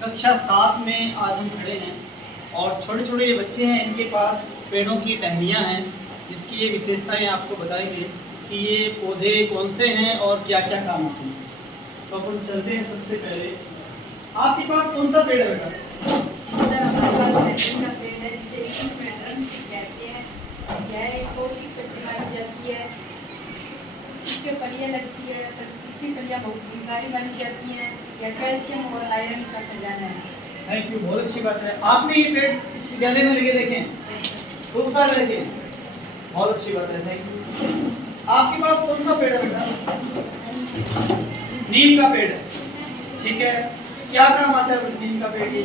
कक्षा 7 में आज हम खड़े हैं और छोटे छोटे ये बच्चे हैं, इनके पास पेड़ों की टहनियाँ हैं जिसकी ये विशेषताएं आपको बताएंगे कि ये पौधे कौन से हैं और क्या क्या काम आते हैं। तो अपन चलते हैं। सबसे पहले आपके पास कौन सा पेड़ है बेटा? सर हमारे पास लहसुन का पेड़ है जिसे इंग्लिश में ड्रम स्टिक कहते हैं। यह एक पौष्टिक सब्जी मानी जाती है। इसके फलियाँ लगती है, इसकी फलियाँ बहुत गुणकारी मानी जाती हैं। यह कैल्शियम और आयरन का खजाना है। थैंक यू, बहुत अच्छी बात है। आपने ये पेड़ इस विद्यालय में लगे देखे हैं? खूब सारे लगे हैं, बहुत अच्छी बात है। Thank you. आपके पास कौन सा पेड़ है बेटा? नीम का पेड़ है, ठीक है। क्या काम आता है नीम का पेड़ के?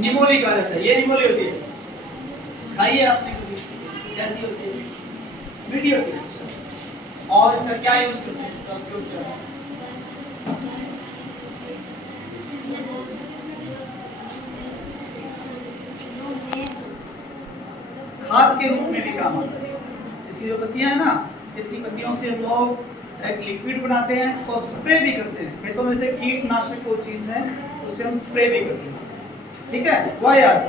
निमोली कहा जाता है। ये निमोली होती है, खाइए आपने कभी? कैसी होती है? मीठी होती है। और इसका क्या यूज करते हैं, इसका उपयोग क्या है? खाद के रूप में भी काम आता है। इसकी जो पत्तियां है ना, इसकी पत्तियों से हम लोग एक लिक्विड बनाते हैं और स्प्रे भी करते हैं। खेतों में से कीटनाशक वो चीज है, उससे हम स्प्रे भी करते हैं, ठीक है। वह याद।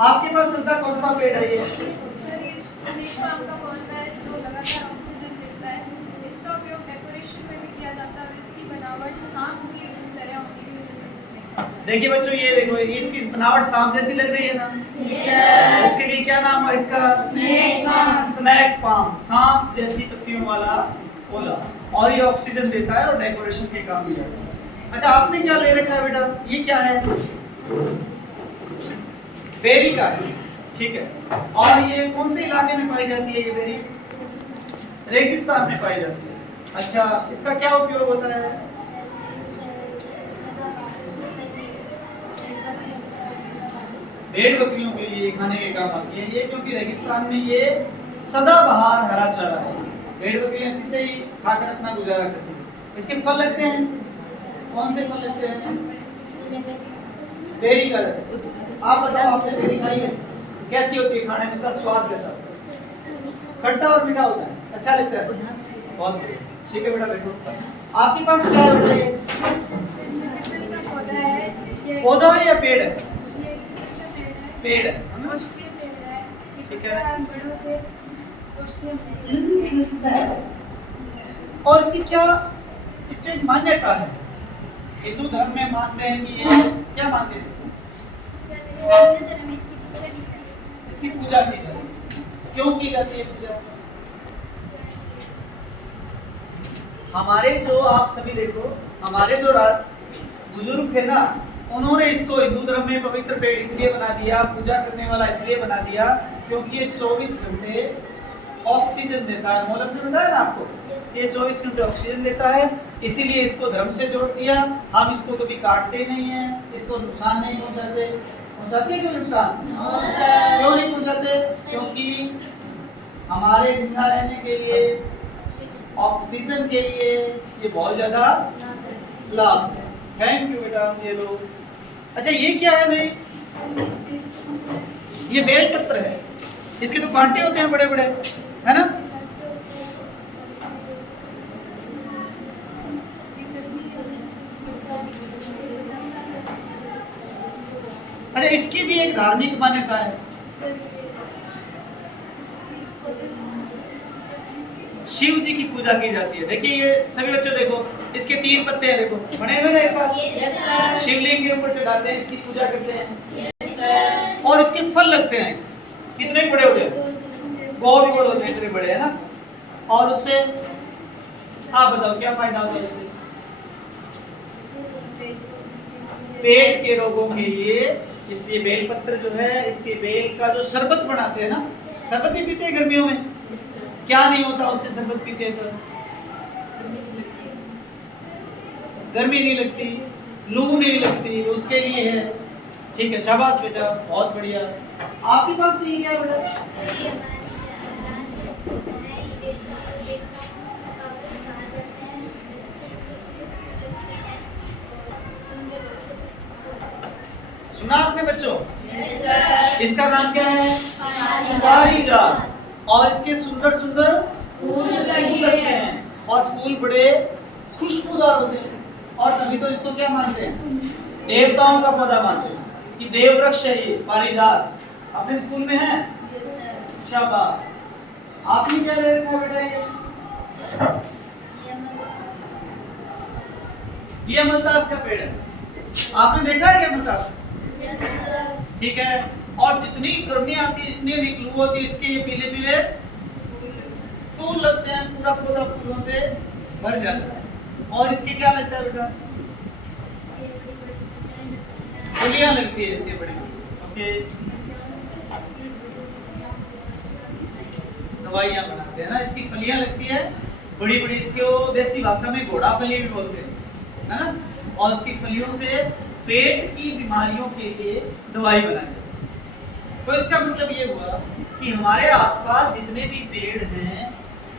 आपके पास श्रद्धा कौन सा पेड़ है? ये सर ये स्नेक प्लांट का पौधा है जो लगातार ऑक्सीजन देता है। इसका उपयोग डेकोरेशन में भी किया जाता है और इसकी बनावट सांप की तरह होने की वजह से स्नेक प्लांट। देखिए बच्चों, ये देखो, इसकी बनावट सांप जैसी लग रही है ना? इसके लिए क्या नाम है इसका? Snake palm. सांप जैसी पत्तियों वाला पौधा, और ये ऑक्सीजन देता है और डेकोरेशन के काम भी आता है। अच्छा, आपने क्या ले रखा है बेटा? ये क्या है? बेरी का है, ठीक है। और ये कौन से इलाके में पाई जाती है? ये बेरी रेगिस्तान में पाई जाती है। अच्छा, इसका क्या उपयोग होता है? भेड़ बकरियों के लिए खाने के काम आती है ये, क्योंकि रेगिस्तान में ये सदाबहार हरा चारा है। भेड़ बकरियां इसी से ही खाकर अपना गुजारा करती हैं। इसके फल लगते हैं, कौन से फल लगते हैं? बेरी का। आप बताओ, आपने बेरी खाई है? कैसी होती है खाने में? इसका स्वाद कैसा? खट्टा और मीठा होता है, अच्छा लगता है, बहुत बढ़िया। ठीक है बेटा, बैठो। आपके पास क्या है बेटा? ये पौधा है, पौधा है या पेड़ है? ये पेड़ है ना? औषधीय पेड़ है। ठीक है। बड़ों से औषधीय पेड़। और इसकी क्या इसमें मान्यता है? हिंदू धर्म में मानते हैं कि ये क्या मानते हैं इसको? इसकी पूजा की जाती है। क्यों की जाती है पूजा? हमारे जो, आप सभी देखो, हमारे जो बुजुर्ग थे ना, उन्होंने इसको हिंदू धर्म में पवित्र पेड़ इसलिए बना दिया, पूजा करने वाला इसलिए बना दिया क्योंकि ये 24 घंटे ऑक्सीजन देता है। मौलवी ने बताया ना आपको, ये 24 घंटे ऑक्सीजन देता है, इसीलिए इसको धर्म से जोड़ दिया। हम इसको कभी काटते नहीं हैं, इसको नुकसान नहीं पहुंचाते। पहुंचाते हैं क्यों नुकसान? क्यों नहीं पहुंचाते? क्योंकि हमारे जिंदा रहने के लिए, ऑक्सीजन के लिए ये बहुत ज्यादा लाभ है। थैंक यू बेटा, ये लो। अच्छा, ये क्या है भाई? ये बेल पत्र है। इसके तो कांटे होते हैं बड़े बड़े, है ना? अच्छा, इसकी भी एक धार्मिक मान्यता है। शिव जी की पूजा की जाती है। देखिए ये सभी बच्चों देखो, इसके 3 पत्ते हैं, देखो बने हुए ना एक साथ। शिवलिंग के ऊपर चढ़ाते हैं, इसकी पूजा करते हैं। और इसके फल लगते हैं, कितने बड़े होते हैं? गोल गोल होते हैं, इतने बड़े, है ना? और उससे आप बताओ क्या फायदा होता है उससे? पेट के रोगों के लिए इससे बेलपत्र जो है, इसके बेल का जो शरबत बनाते हैं ना, शरबत भी पीते हैं गर्मियों में। क्या नहीं होता उससे शरबत पीते हैं तो? गर्मी नहीं लगती, लू नहीं लगती, उसके लिए है। ठीक है, शाबाश बेटा, बहुत बढ़िया। आपके पास ये क्या है बेटा? सुना आपने बच्चों? इसका नाम क्या है? पारिजात। और इसके सुंदर सुंदर फूल लगते हैं। और फूल बड़े खुशबूदार होते हैं, और तभी तो इसको क्या मानते हैं, देवताओं का पौधा मानते हैं कि देव वृक्ष है ये पारिजात। अपने स्कूल में है, शाबाश। आपने क्या ले रखा है बेटा, ये अमलतास का पेड़ है, आपने देखा है क्या अमलतास? ठीक है। और जितनी गर्मी आती है, जितनी अधिक लू होती है, इसके ये पीले पीले फूल लगते हैं, पूरा पौधा फूलों से भर जाता है। और इसके क्या लगता है बेटा, फलियां लगती है इसके बड़ी बड़ी। ओके, दवाइयां बनाते हैं ना, इसकी फलियां लगती है बड़ी बड़ी, इसको देसी भाषा में घोड़ा फली भी बोलते हैं, है ना। और उसकी फलियों से पेट की बीमारियों के लिए दवाई बनाई जाती है। तो इसका मतलब ये हुआ कि हमारे आसपास जितने भी पेड़ हैं,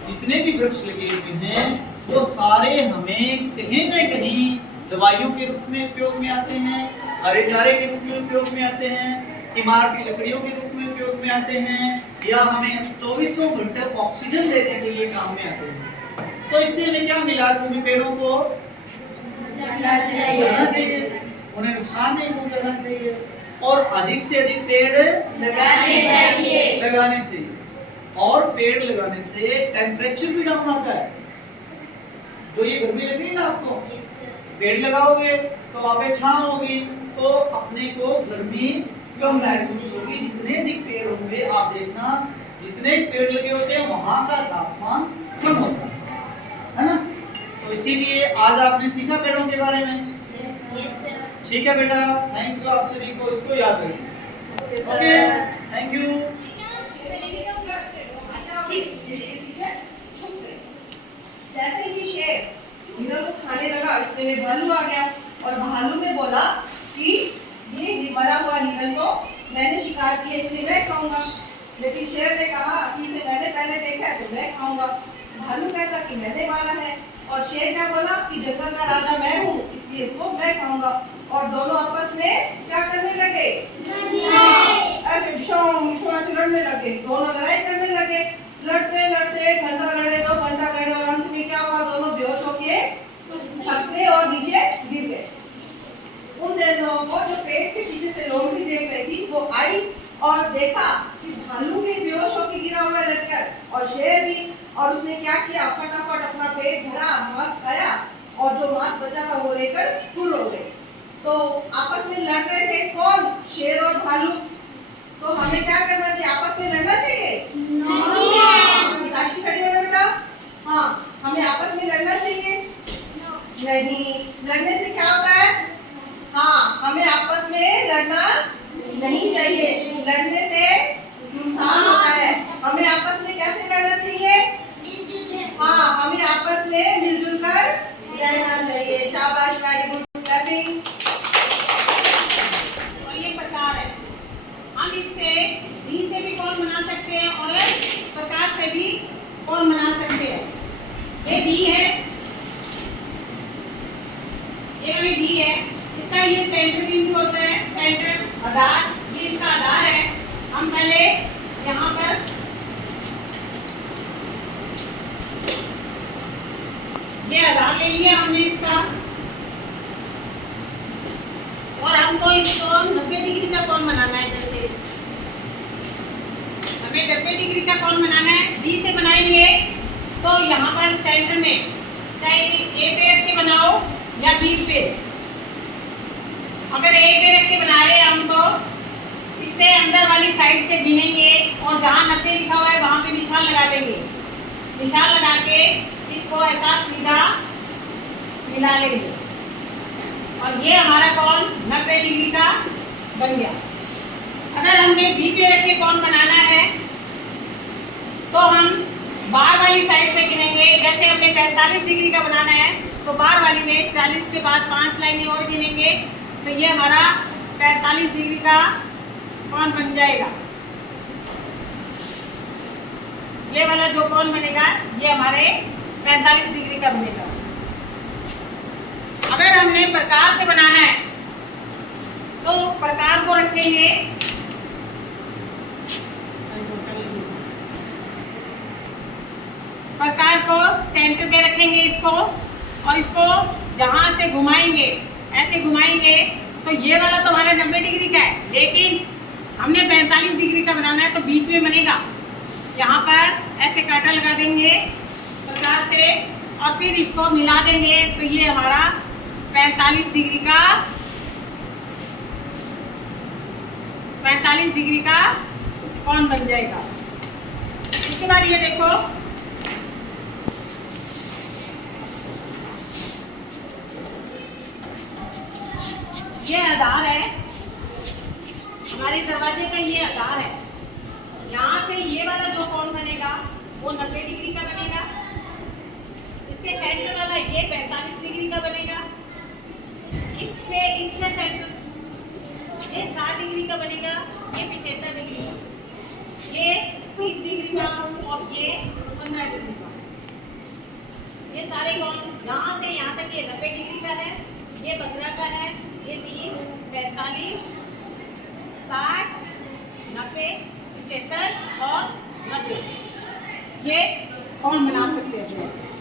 जितने भी वृक्ष लगे हुए हैं, वो सारे हमें कहीं न कहीं दवाइयों के रूप में उपयोग में आते हैं, हरे चारे के रूप में उपयोग में आते हैं, इमारती लकड़ियों के रूप में उपयोग में आते हैं, या हमें 24 घंटे ऑक्सीजन देने के लिए काम में आते हैं। तो इससे हमें क्या मिला कि हमें पेड़ों को लगाना चाहिए, उन्हें नुकसान नहीं पहुंचाना चाहिए, और अधिक से अधिक पेड़ लगाने चाहिए। और पेड़ लगाने से टेम्परेचर भी डाउन आता है। जो ये गर्मी लग रही है ना आपको, पेड़ लगाओगे तो वहाँ पे छांव होगी, तो अपने को गर्मी कम महसूस होगी। जितने अधिक पेड़ होंगे, आप देखना जितने पेड़ लगे होते हैं वहाँ का तापमान कम होता है ना। तो इसीलिए आज आपने सीखा पेड़ों के बारे में। ठीक है बेटा, थैंक यू आप सभी को, इसको याद रखिए। Okay, thank you. जैसे ही शेर हिरण को खाने लगा, इतने में भालू आ गया, और भालू ने बोला कि ये मरा हुआ हिरण को मैंने शिकार किया, इसलिए मैं खाऊंगा। लेकिन शेर ने कहा कि इसे मैंने पहले देखा है तो मैं खाऊंगा। भालू कहता कि मैंने मारा है, और शेर क्या बोला कि जंगल का राजा मैं हूँ, इसलिए इसको मैं खाऊंगा। और दोनों आपस में क्या करने लगे, ऐसे ऐसे लड़ने लगे, दोनों लड़ाई करने लगे। लड़ते लड़ते 1 घंटा लड़े, 2 घंटा लड़े, और अंत में क्या हुआ, दोनों बेहोश होके थक गए और नीचे गिर गए। उन लोगों को जो पेड़ के पीछे से लोमड़ी देख रही थी, वो आई और देखा कि भालू भी बेहोश होके गिरा हुआ है लटकर, और शेर भी। और उसने क्या किया, फटाफट अपना पेट भरा, मांस खाया, और जो मांस बचा था वो लेकर फुल हो गए। तो आपस में लड़ रहे थे कौन, शेर और भालू। तो हमें क्या करना चाहिए, आपस में लड़ना चाहिए? नहीं। साक्षी खड़ी हो ना बेटा, हाँ, हमें आपस में लड़ना चाहिए? नहीं। लड़ने से क्या होता है, हाँ, हमें आपस में लड़ना नहीं चाहिए, लड़ने से नुकसान होता है। हमें आपस में कैसे लड़ना चाहिए, हाँ, हमें आपस में मिलजुल कर रहना चाहिए। शाबाश, वेरी गुड, क्लैपिंग। और ये प्रकार है, हम इससे डी से भी कौन बना सकते हैं और प्रकार से भी कौन बना सकते हैं। ये डी है, ये वाली डी है, इसका ये सेंटर बिंदु होता है, सेंटर आधार, ये इसका आधार है। हम पहले यहाँ पर ये आधार ले लिया हमने इसका, और हमको इसको 90 डिग्री का कोण बनाना है। जैसे हमें 90 डिग्री का कोण बनाना है, बी से बनाएंगे तो यहाँ पर सेंटर में चाहे ए पे रख के बनाओ या बी पे। अगर ए पे रख के बना रहे हैं हम, तो इससे अंदर वाली साइड से गिनेंगे, और जहाँ 90 लिखा हुआ है वहाँ पे निशान लगा देंगे। निशान लगा के इसको ऐसा सीधा मिला लेंगे, और ये हमारा कोण 90 डिग्री का बन गया। अगर हमने बी पे रख के कोण बनाना है तो हम बाहर वाली साइड से गिनेंगे। जैसे हमें 45 डिग्री का बनाना है तो बाहर वाली में 40 के बाद 5 लाइनें और गिनेंगे, तो ये हमारा 45 डिग्री का कोण बन जाएगा। ये वाला जो कोण बनेगा ये हमारे 45 डिग्री का बनेगा। अगर हमने प्रकार से बनाना है तो प्रकार को रखेंगे, प्रकार को सेंटर पे रखेंगे इसको, और इसको जहाँ से घुमाएंगे, ऐसे घुमाएंगे तो ये वाला तो हमारा 90 डिग्री का है, लेकिन हमने 45 डिग्री का बनाना है, तो बीच में बनेगा। यहाँ पर ऐसे कांटा लगा देंगे प्रकार से, और फिर इसको मिला देंगे, तो ये हमारा 45 डिग्री का कौन बन जाएगा। इसके बाद ये देखो, ये आधार है हमारे दरवाजे का, ये आधार है। यहाँ से ये वाला जो कौन बनेगा वो 90 डिग्री का बनेगा, इसके सेंटर वाला ये 45 डिग्री का बनेगा, इससे सेंटर ये 60 डिग्री का बनेगा, ये 75 डिग्री का, ये 30 डिग्री का, और ये 15 डिग्री का। ये सारे कौन यहाँ से यहाँ तक ये 90 डिग्री का है, ये 15 का है, ये 30, 45, 60, 90, 75 और 90। ये कौन बना सकते हैं।